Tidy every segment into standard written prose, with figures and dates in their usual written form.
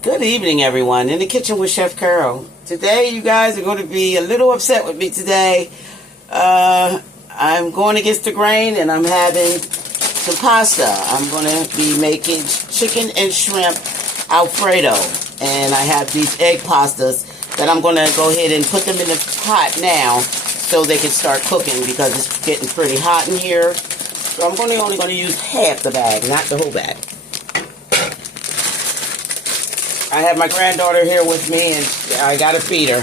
Good evening, everyone. In the kitchen with Chef Carol. Today, you guys are going to be a little upset with me today. I'm going against the grain, and I'm having some pasta. I'm going to be making chicken and shrimp Alfredo. And I have these egg pastas that I'm going to go ahead and put them in the pot now so they can start cooking because it's getting pretty hot in here. So I'm only going to use half the bag, not the whole bag. I have my granddaughter here with me, and I gotta feed her.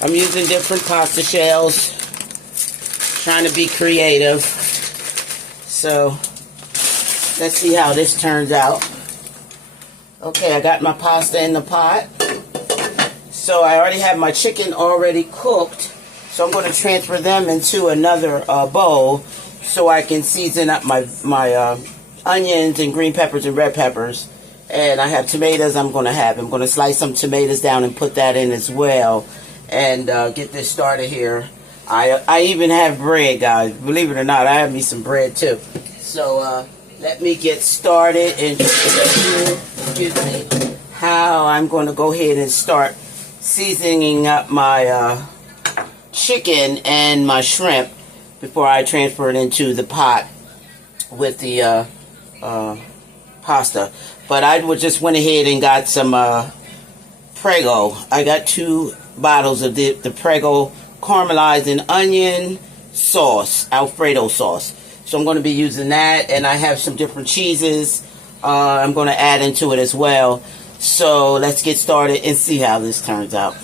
I'm using different pasta shells, trying to be creative. So, let's see how this turns out. Okay, I got my pasta in the pot. So, I already have my chicken already cooked. So, I'm going to transfer them into another bowl so I can season up my onions and green peppers and red peppers. And I have tomatoes I'm going to slice some tomatoes down and put that in as well. And get this started here. I even have bread, guys. Believe it or not, I have me some bread too. So let me get started and excuse me, how I'm going to go ahead and start seasoning up my chicken and my shrimp before I transfer it into the pot with the pasta. But I just went ahead and got some Prego. I got 2 bottles of the Prego caramelized onion sauce, Alfredo sauce. So I'm going to be using that, and I have some different cheeses I'm going to add into it as well. So let's get started and see how this turns out.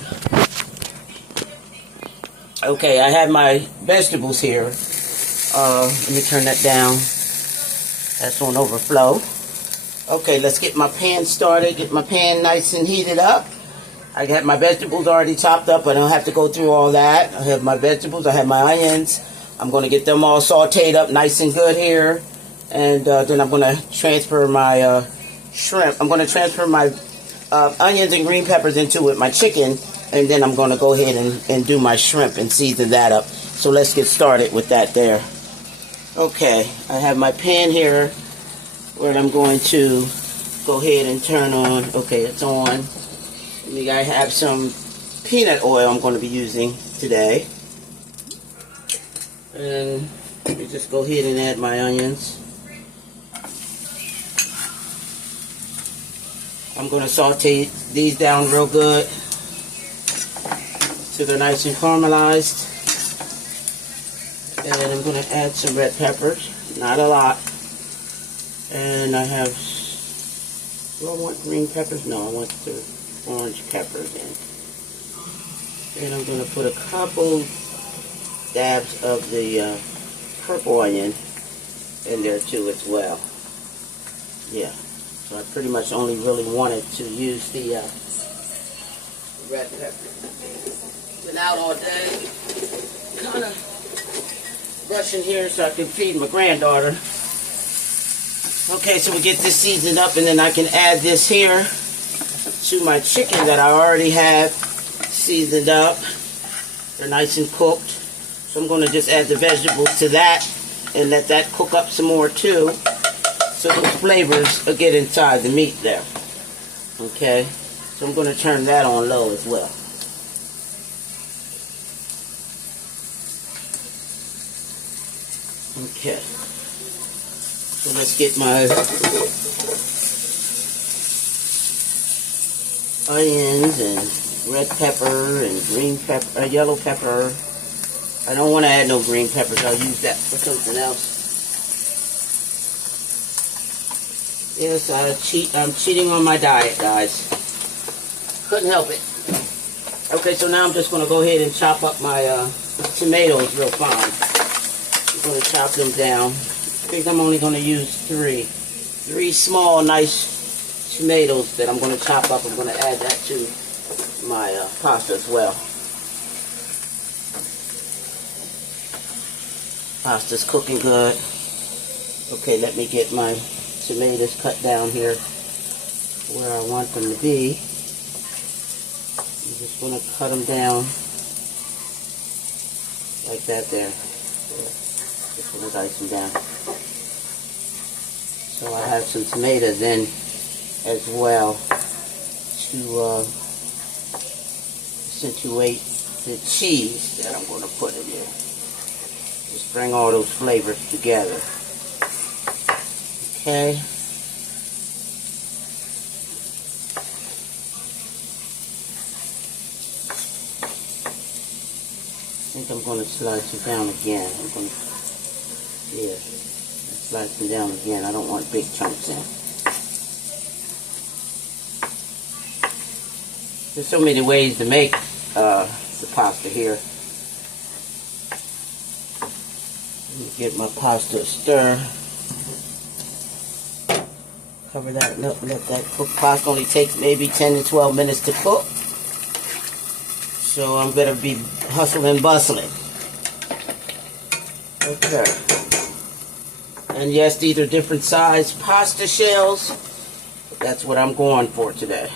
Okay, I have my vegetables here. Let me turn that down. That's on overflow. Okay, let's get my pan started. Get my pan nice and heated up. I got my vegetables already chopped up. I don't have to go through all that. I have my vegetables. I have my onions. I'm going to get them all sauteed up nice and good here. And then I'm going to transfer my shrimp. I'm going to transfer my onions and green peppers into it, my chicken. And then I'm going to go ahead and do my shrimp and season that up. So let's get started with that there. Okay, I have my pan here where I'm going to go ahead and turn on. Okay, it's on. I have some peanut oil I'm going to be using today. And let me just go ahead and add my onions. I'm going to saute these down real good so they're nice and caramelized. And I'm going to add some red peppers, not a lot. And I have, do I want green peppers? No, I want the orange peppers in. And I'm going to put a couple dabs of the purple onion in there too as well. Yeah, so I pretty much only really wanted to use the red pepper. Been out all day, kind of rushing here so I can feed my granddaughter. Okay, so we get this seasoned up, and then I can add this here to my chicken that I already have seasoned up. They're nice and cooked. So I'm going to just add the vegetables to that and let that cook up some more too, so those flavors will get inside the meat there. Okay, so I'm going to turn that on low as well. Okay, so let's get my onions and red pepper and green pepper, yellow pepper. I don't want to add no green peppers. I'll use that for something else. Yes, I'm cheating on my diet, guys. Couldn't help it. Okay, so now I'm just going to go ahead and chop up my tomatoes real fine. I'm going to chop them down. I think I'm only going to use 3 small, nice tomatoes that I'm going to chop up. I'm going to add that to my pasta as well. Pasta's cooking good. Okay, let me get my tomatoes cut down here where I want them to be. I'm just going to cut them down like that there. Just going to dice them down. So I have some tomatoes in as well to accentuate the cheese that I'm going to put in there. Just bring all those flavors together. Okay. I think I'm going to slice it down again. Slice them down again. I don't want big chunks in. There's so many ways to make the pasta here. Let me get my pasta stir. Cover that and let that cook. Pasta only takes maybe 10 to 12 minutes to cook. So I'm going to be hustling and bustling. Okay. And yes, these are different size pasta shells. But that's what I'm going for today.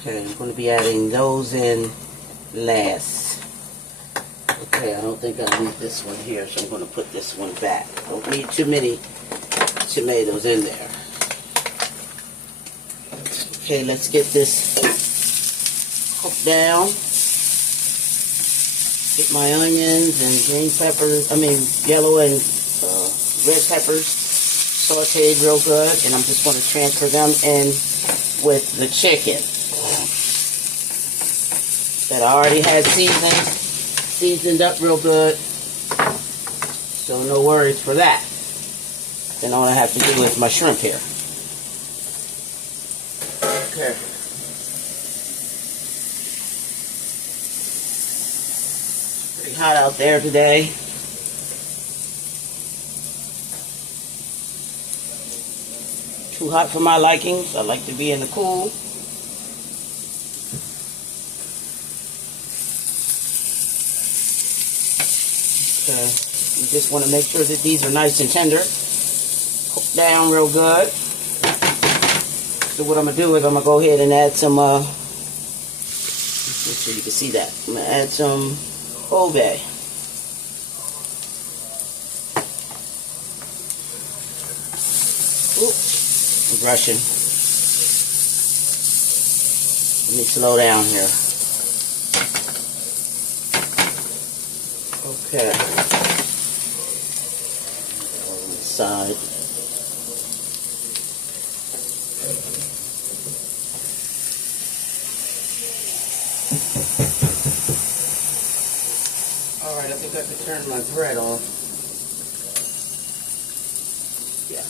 Okay, I'm going to be adding those in last. Okay, I don't think I need this one here, so I'm going to put this one back. Don't need too many tomatoes in there. Okay, let's get this cooked down. Get my onions and green peppers, yellow and red peppers sauteed real good, and I'm just going to transfer them in with the chicken that I already had seasoned up real good, so no worries for that. Then all I have to do is my shrimp here. Okay. Pretty hot out there today. Too hot for my likings. I like to be in the cool. Okay. You just want to make sure that these are nice and tender. Cook down real good. So what I'm going to do is I'm going to go ahead and add some, make sure you can see that. I'm going to add some Kobe. Oops, I'm rushing. Let me slow down here. Okay. On the side. Alright, I think I can turn my bread off. Yeah.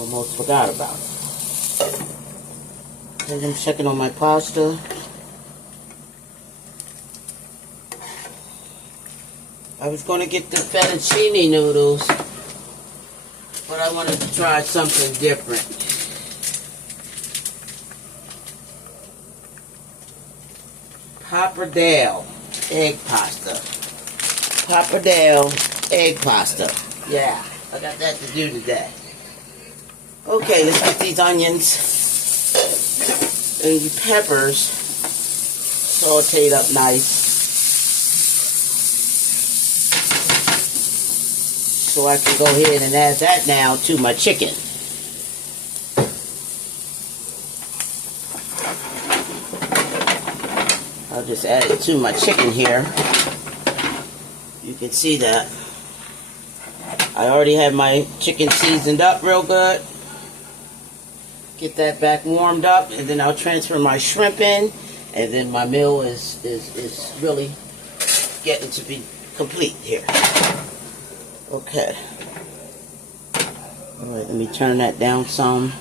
Almost forgot about it. And I'm checking on my pasta. I was going to get the fettuccine noodles, but I wanted to try something different. Pappardelle egg pasta. Pappardelle egg pasta. Yeah, I got that to do today. Okay, let's get these onions and the peppers sauteed up nice. So I can go ahead and add that now to my chicken. I'll just add it to my chicken here. You can see that. I already have my chicken seasoned up real good. Get that back warmed up, and then I'll transfer my shrimp in, and then my meal is really getting to be complete here. Okay. Alright, let me turn that down some.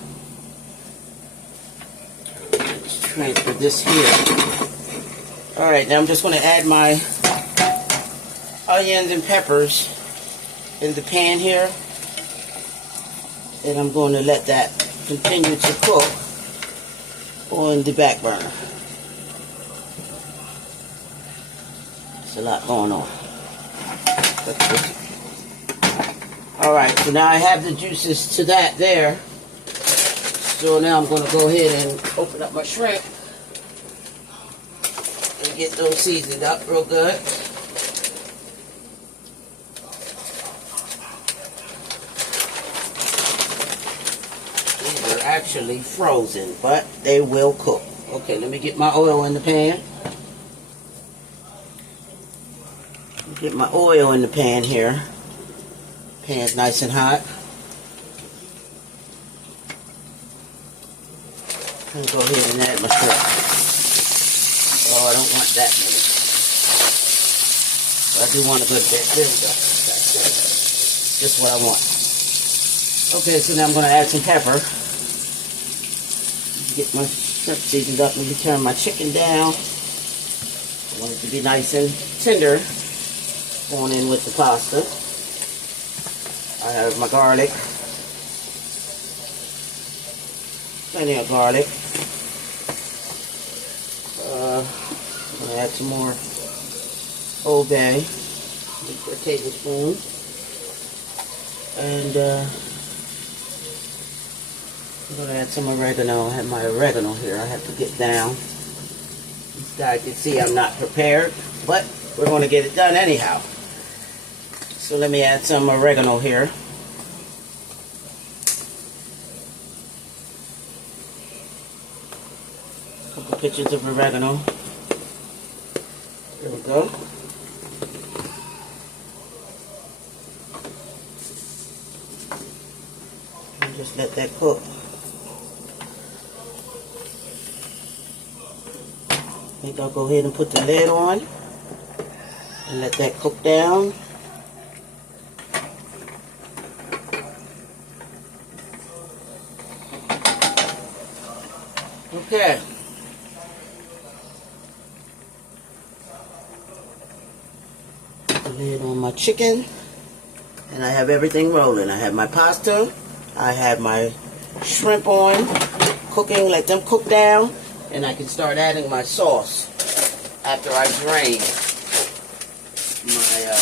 Let's transfer this here. Alright, now I'm just going to add my onions and peppers in the pan here. And I'm going to let that continue to cook on the back burner. There's a lot going on. Alright, so now I have the juices to that there. So now I'm going to go ahead and open up my shrimp. get those seasoned up real good. These are actually frozen, but they will cook. Okay, let me get my oil in the pan. Get my oil in the pan here. Pan's nice and hot. I'm going to go ahead and add my shrimp. Oh, I don't want that many. But I do want a good bit. There we go. That's just what I want. Okay, so now I'm going to add some pepper. Get my shrimp seasoned up. Let me turn my chicken down. I want it to be nice and tender. Going in with the pasta. I have my garlic. Plenty of garlic. I'm going to add some more Old Bay. A tablespoon. And I'm going to add some oregano. I have my oregano here. I have to get down. This guy can see I'm not prepared, but we're going to get it done anyhow. So let me add some oregano here. A couple pinches of oregano. There we go. And just let that cook. I think I'll go ahead and put the lid on and let that cook down. Okay. Put the lid on my chicken. And I have everything rolling. I have my pasta. I have my shrimp on. Cooking. Let them cook down. And I can start adding my sauce after I drain my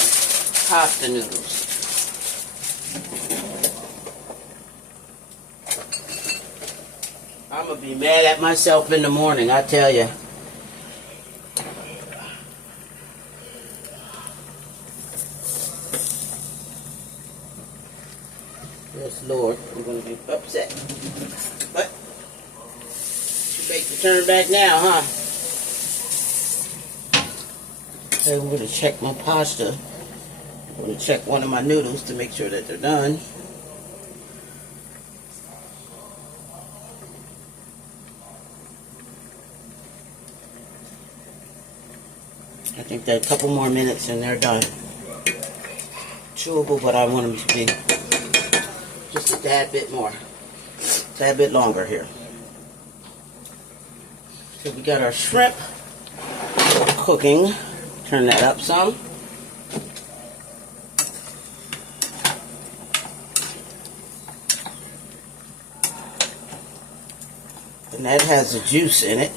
pasta noodles. I'm going to be mad at myself in the morning, I tell you. Yes, Lord, I'm going to be upset. But, too late to turn back now, huh? Okay, I'm going to check my pasta. I'm going to check one of my noodles to make sure that they're done. I think that a couple more minutes and they're done. Chewable, but I want them to be just a tad bit more. A tad bit longer here. So we got our shrimp cooking. Turn that up some. And that has a juice in it.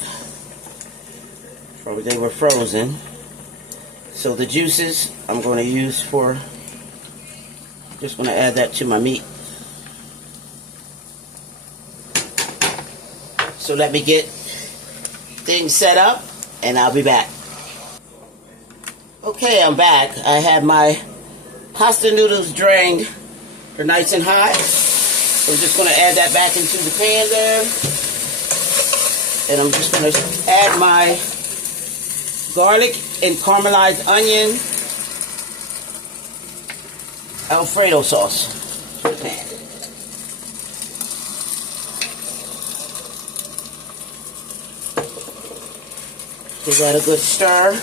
They were frozen. So the juices I'm going to use for, just going to add that to my meat. So let me get things set up and I'll be back. Okay, I'm back. I have my pasta noodles drained. They're nice and hot. So I'm just going to add that back into the pan there. And I'm just going to add my garlic and caramelized onion Alfredo sauce to the pan. Give that a good stir.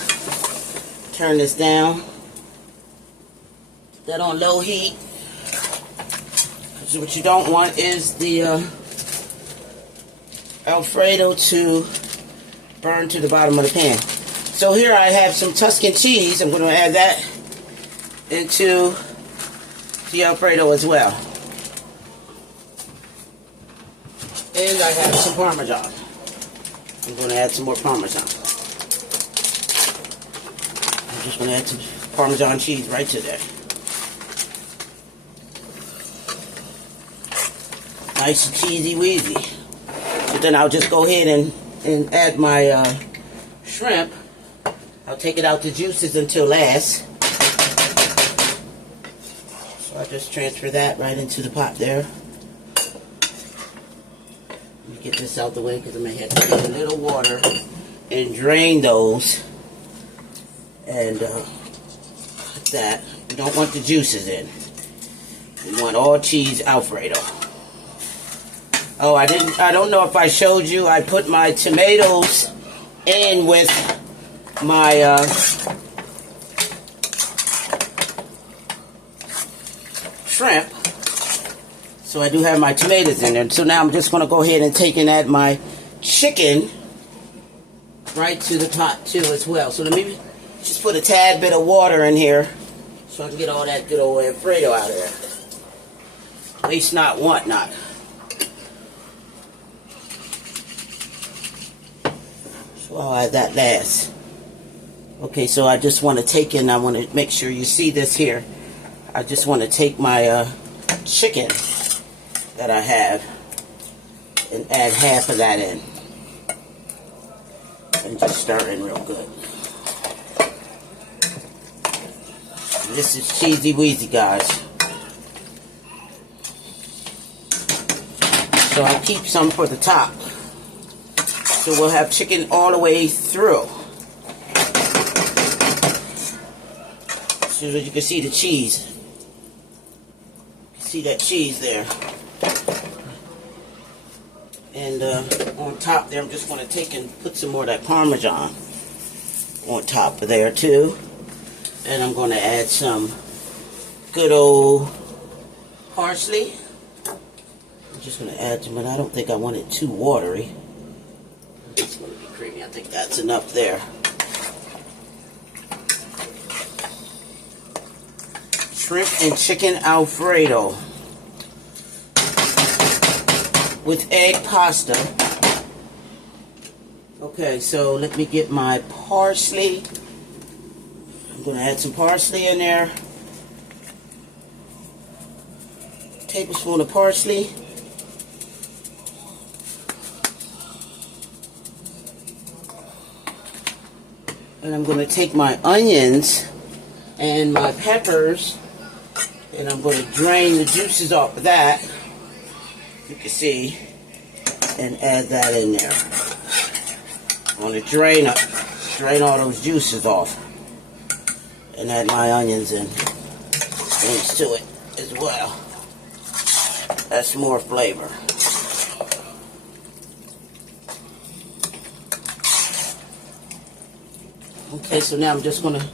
Turn this down. Put that on low heat. So what you don't want is the Alfredo to burn to the bottom of the pan. So here I have some Tuscan cheese. I'm going to add that into the Alfredo as well. And I have some Parmesan. I'm going to add some more Parmesan. I'm just going to add some Parmesan cheese right to there. Nice and cheesy weezy. But then I'll just go ahead and add my shrimp I'll take it out the juices until last. So I'll just transfer that right into the pot there. Let me get this out the way because I'm going to have to put a little water and drain those. And like that. We don't want the juices in. We want all cheese Alfredo. Oh, I don't know if I showed you. I put my tomatoes in with my shrimp. So I do have my tomatoes in there. So now I'm just going to go ahead and take and add my chicken right to the pot too as well. So let me just put a tad bit of water in here so I can get all that good old Alfredo out of there. Waste not, want not. So I'll add that last. Okay, so I just want to take and I want to make sure you see this here. I just want to take my chicken that I have and add half of that in. And just stir in real good. And this is cheesy weezy, guys. So I'll keep some for the top. So we'll have chicken all the way through. So as you can see the cheese. See that cheese there. And on top there, I'm just going to take and put some more of that Parmesan on top of there too. And I'm going to add some good old parsley. I'm just going to add some, but I don't think I want it too watery. It's going to be creamy. I think that's enough there. Shrimp and chicken Alfredo with egg pasta. Okay, so let me get my parsley. I'm going to add some parsley in there. Tablespoon of parsley. And I'm going to take my onions and my peppers, and I'm going to drain the juices off of that, you can see, and add that in there. I'm going to drain all those juices off, and add my onions and things to it as well. That's more flavor. Okay, so now I'm just going to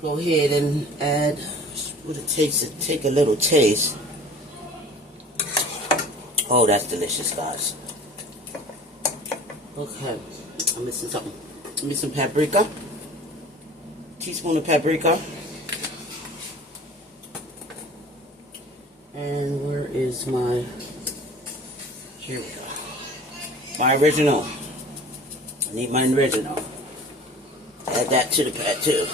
go ahead and add what it takes to take a little taste. Oh, that's delicious, guys. Okay, I'm missing something. I'm missing paprika. Teaspoon of paprika. And where is my, here we go. My original. I need my original. Add that to the pat too.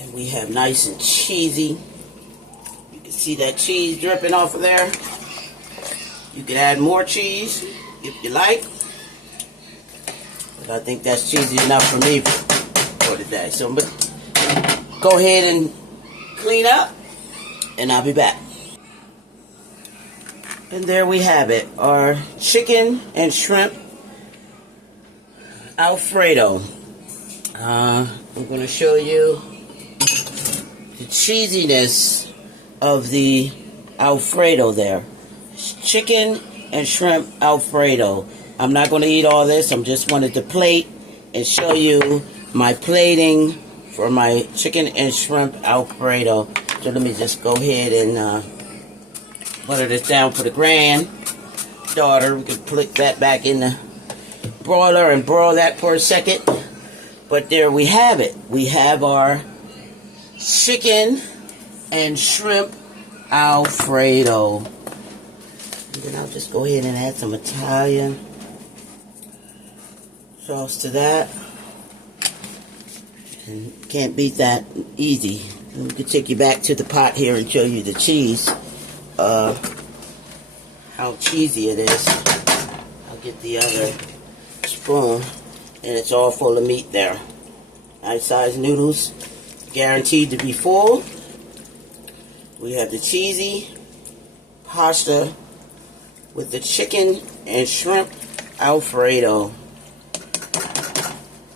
And we have nice and cheesy. You can see that cheese dripping off of there. You can add more cheese if you like. But I think that's cheesy enough for me for today. So I'm going to go ahead and clean up, and I'll be back. And there we have it, our chicken and shrimp Alfredo. I'm going to show you the cheesiness of the Alfredo there. Chicken and shrimp Alfredo. I'm not going to eat all this. I'm just wanted to plate and show you my plating for my chicken and shrimp Alfredo. So let me just go ahead and butter this down for the granddaughter. We can put that back in the broiler and broil that for a second. But there we have it. We have our chicken and shrimp Alfredo. And then I'll just go ahead and add some Italian sauce to that. And can't beat that easy. And we can take you back to the pot here and show you the cheese. How cheesy it is. get the other spoon, and it's all full of meat there. Nice size noodles, guaranteed to be full. We have the cheesy pasta with the chicken and shrimp Alfredo.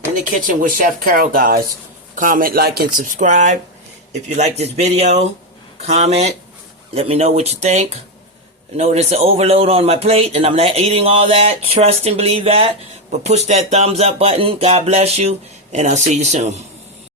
In the kitchen with Chef Carol, guys. Comment, like, and subscribe. If you like this video, comment. Let me know what you think. I know there's an overload on my plate, and I'm not eating all that. Trust and believe that. But push that thumbs up button. God bless you, and I'll see you soon.